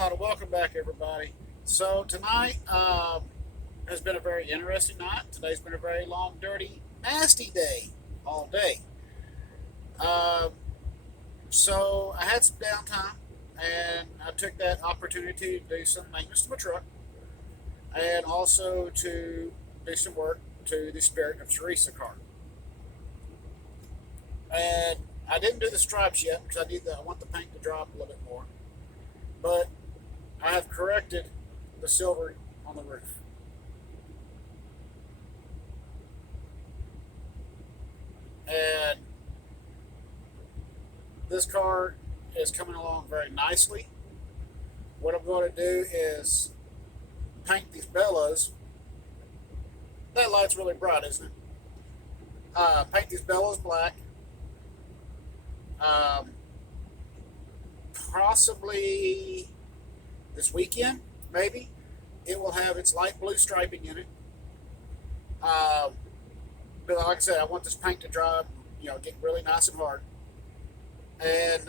Aloha and welcome back, everybody. So tonight has been a very interesting night. Today's been a very long, dirty, nasty day, all day. Um, so I had some downtime, and I took that opportunity to do some maintenance to my truck, and also to do some work to the Spirit of Teresa car. And I didn't do the stripes yet because I want the paint to drop a little bit more, but I have corrected the silver on the roof. And this car is coming along very nicely. What I'm going to do is paint these bellows. That light's really bright, isn't it? Paint these bellows black. Um, Possibly this weekend, maybe. It will have its light blue striping in it. Um, but like I said, I want this paint to dry, get really nice and hard. And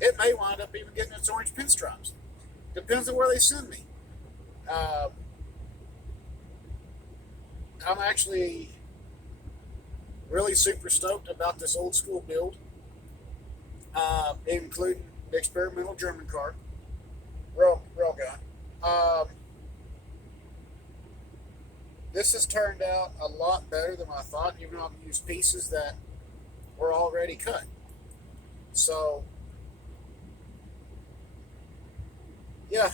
it may wind up even getting its orange pinstripes. Depends on where they send me. Um, I'm actually really super stoked about this old school build, including the experimental German car, rail gun. This has turned out a lot better than I thought, even though I've used pieces that were already cut. So, yeah,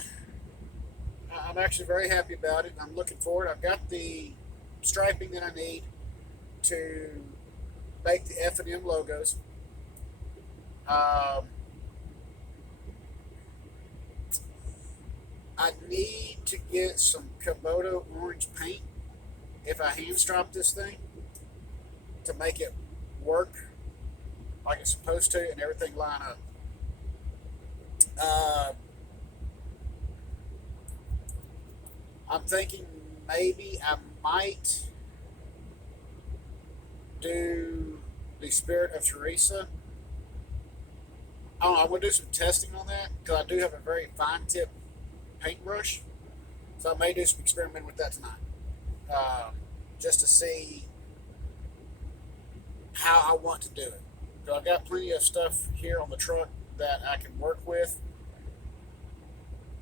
I'm actually very happy about it. I'm looking forward. I've got the striping that I need to make the F&M logos. Um, I need to get some Komodo orange paint if I hand stripe this thing to make it work like it's supposed to and everything line up. Uh, I'm thinking maybe I might do the Spirit of Teresa. I don't know, I'm going to do some testing on that because I do have a very fine tip paintbrush. So I may do some experimenting with that tonight. Just to see how I want to do it. So I've got plenty of stuff here on the truck that I can work with.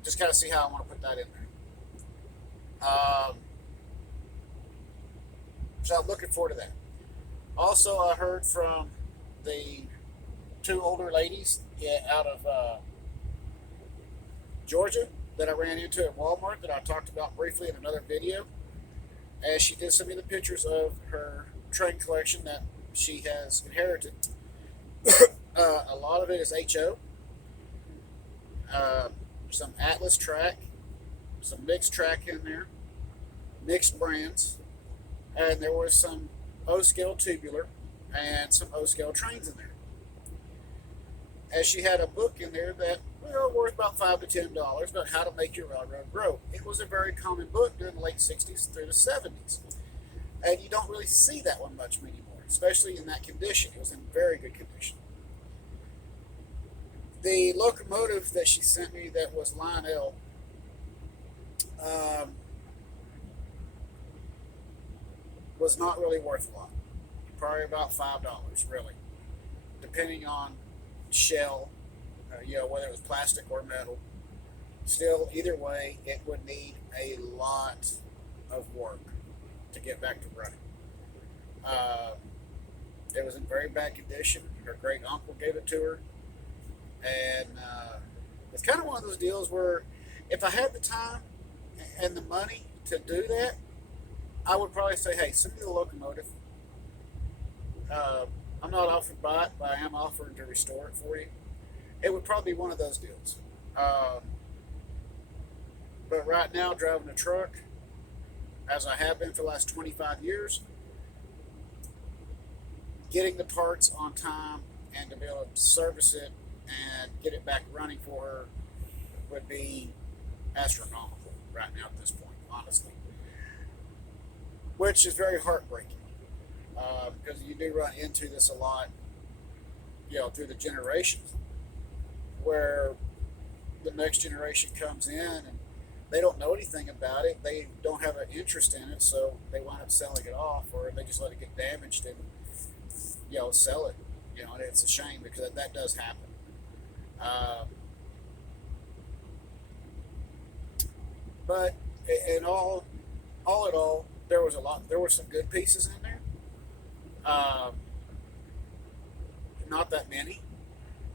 Just kind of see how I want to put that in there. So I'm looking forward to that. Also, I heard from the two older ladies out of Georgia that I ran into at Walmart that I talked about briefly in another video. As she did send me the pictures of her train collection that she has inherited. A lot of it is HO, some Atlas track, some mixed track in there, mixed brands, and there was some O-scale tubular and some O-scale trains in there. As she had a book in there that worth about $5 to $10 about how to make your railroad grow. It was a very common book during the late '60s through the '70s, and you don't really see that one much anymore, especially in that condition. It was in very good condition. The locomotive that she sent me that was Line L, was not really worth a lot. Probably about $5, really, depending on shell, whether it was plastic or metal. Still, either way, it would need a lot of work to get back to running. It was in very bad condition. Her great uncle gave it to her, and it's kind of one of those deals where if I had the time and the money to do that, I would probably say, hey, send me the locomotive. I'm not offering to buy it, but I am offering to restore it for you. It would probably be one of those deals. But right now, driving a truck, as I have been for the last 25 years, getting the parts on time and to be able to service it and get it back running for her would be astronomical right now at this point, honestly. Which is very heartbreaking because you do run into this a lot, through the generations, where the next generation comes in and they don't know anything about it. They don't have an interest in it, so they wind up selling it off, or they just let it get damaged and sell it. And it's a shame because that does happen. But in all in all, there was a lot. There were some good pieces in there. Um, Not that many.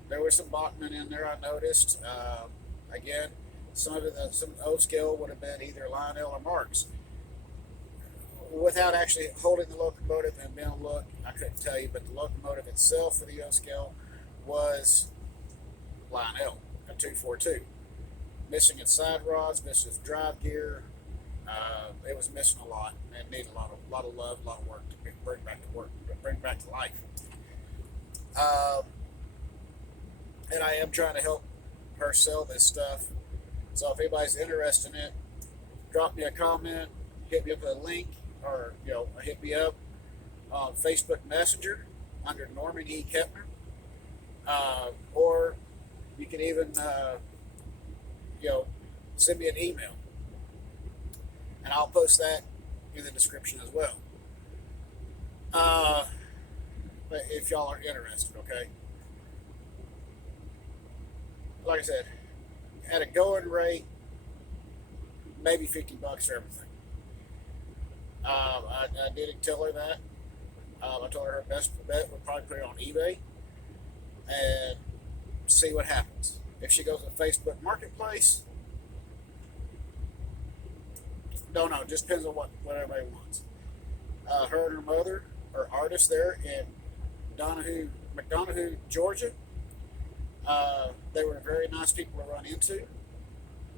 There were some Bachman in there. I noticed. Again, some of some O scale would have been either Lionel or Marks. Without actually holding the locomotive and being able to look, I couldn't tell you, but the locomotive itself for the O scale was Lionel, a 242. Missing its side rods, missing its drive gear. It was missing a lot and needed a lot of love, a lot of work to bring back to life. And I am trying to help her sell this stuff. So if anybody's interested in it, drop me a comment, hit me up with a link, or hit me up on Facebook Messenger under Norman E. Kepner, or you can even send me an email, and I'll post that in the description as well. But if y'all are interested, okay. Like I said, at a going rate, maybe $50 for everything. I did tell her that. I told her best bet would probably put it on eBay and see what happens. If she goes to Facebook Marketplace, don't know. Just depends on what everybody wants. Her and her mother are artists there in McDonough, Georgia. They were very nice people to run into,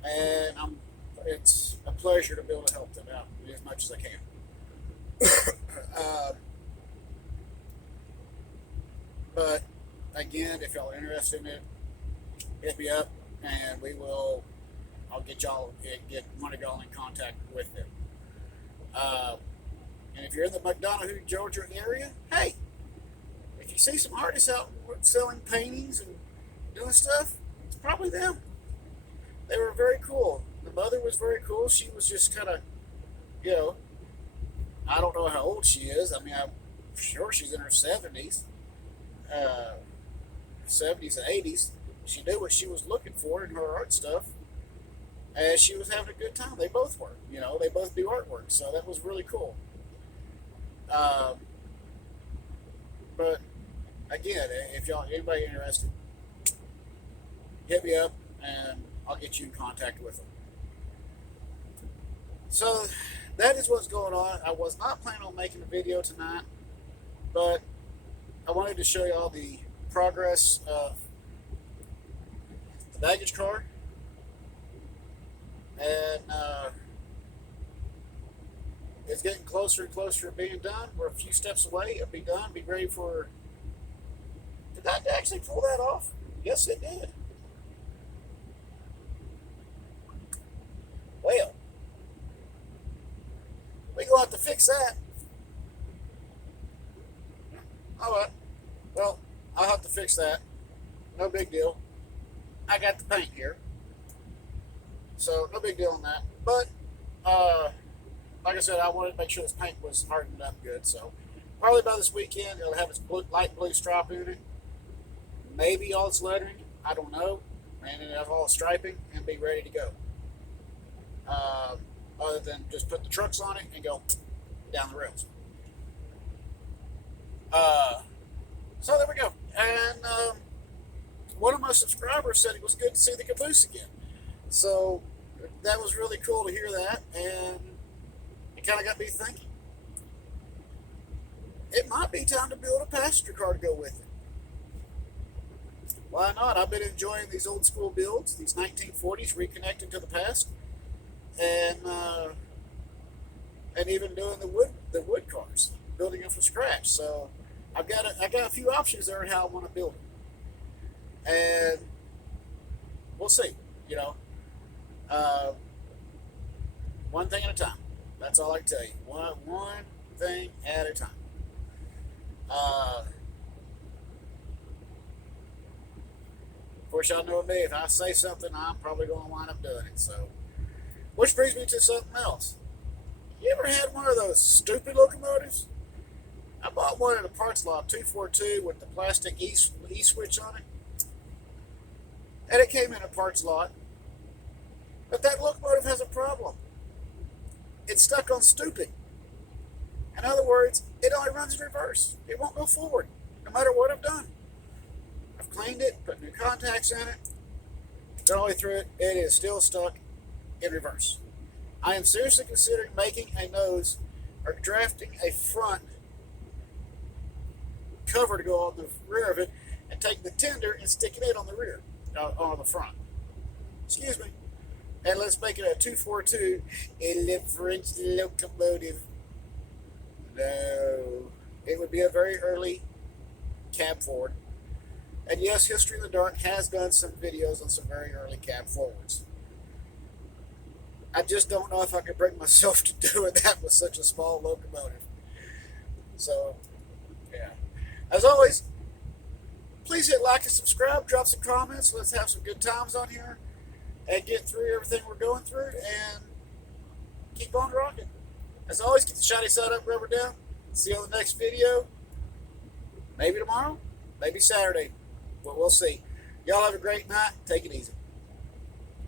and it's a pleasure to be able to help them out as much as I can. But again, if y'all are interested in it, hit me up, and I'll get one of y'all in contact with them. And if you're in the McDonough, Georgia area, hey, if you see some artists out selling paintings and doing stuff, it's probably them. They were very cool. The mother was very cool. She was just kind of, I don't know how old she is. I mean, I'm sure she's in her 70s, 70s and 80s. She knew what she was looking for in her art stuff, and she was having a good time. They both were. They both do artwork, so that was really cool. But again, if anybody interested, hit me up, and I'll get you in contact with them. So that is what's going on. I was not planning on making a video tonight, but I wanted to show y'all the progress of the baggage car, and it's getting closer and closer to being done. We're a few steps away. It'll be done. Be ready for. Did I actually pull that off? Yes, it did. Well, we're going to have to fix that. All right. Well, I'll have to fix that. No big deal. I got the paint here. So, no big deal on that. But, like I said, I wanted to make sure this paint was hardened up good. So, probably by this weekend, it'll have its light blue stripe in it. Maybe all its lettering. I don't know. And it'll have all the striping and be ready to go. Other than just put the trucks on it and go down the rails. So there we go. And one of my subscribers said it was good to see the caboose again. So that was really cool to hear that, and it kind of got me thinking. It might be time to build a passenger car to go with it. Why not? I've been enjoying these old school builds, these 1940s reconnected to the past, and even doing the wood cars, building them from scratch. So I got a few options there on how I want to build it, and we'll see. One thing at a time. That's all I can tell you. One thing at a time. Of course, y'all know me. If I say something, I'm probably going to wind up doing it. So, which brings me to something else. You ever had one of those stupid locomotives? I bought one at a parts lot, 242, with the plastic E-switch on it. And it came in a parts lot. But that locomotive has a problem. It's stuck on stupid. In other words, it only runs in reverse. It won't go forward, no matter what I've done. I've cleaned it, put new contacts in it, gone all the way through it. It is still stuck in reverse. I am seriously considering making a nose or drafting a front cover to go on the rear of it and taking the tender and sticking it on the rear, on the front. Excuse me. And let's make it a 242 in the French locomotive. No. It would be a very early cab forward. And yes, History in the Dark has done some videos on some very early cab forwards. I just don't know if I could bring myself to doing that with such a small locomotive. So, yeah. As always, please hit like and subscribe, drop some comments. Let's have some good times on here and get through everything we're going through and keep on rocking. As always, keep the shiny side up, rubber down. See you on the next video. Maybe tomorrow, maybe Saturday, but we'll see. Y'all have a great night. Take it easy.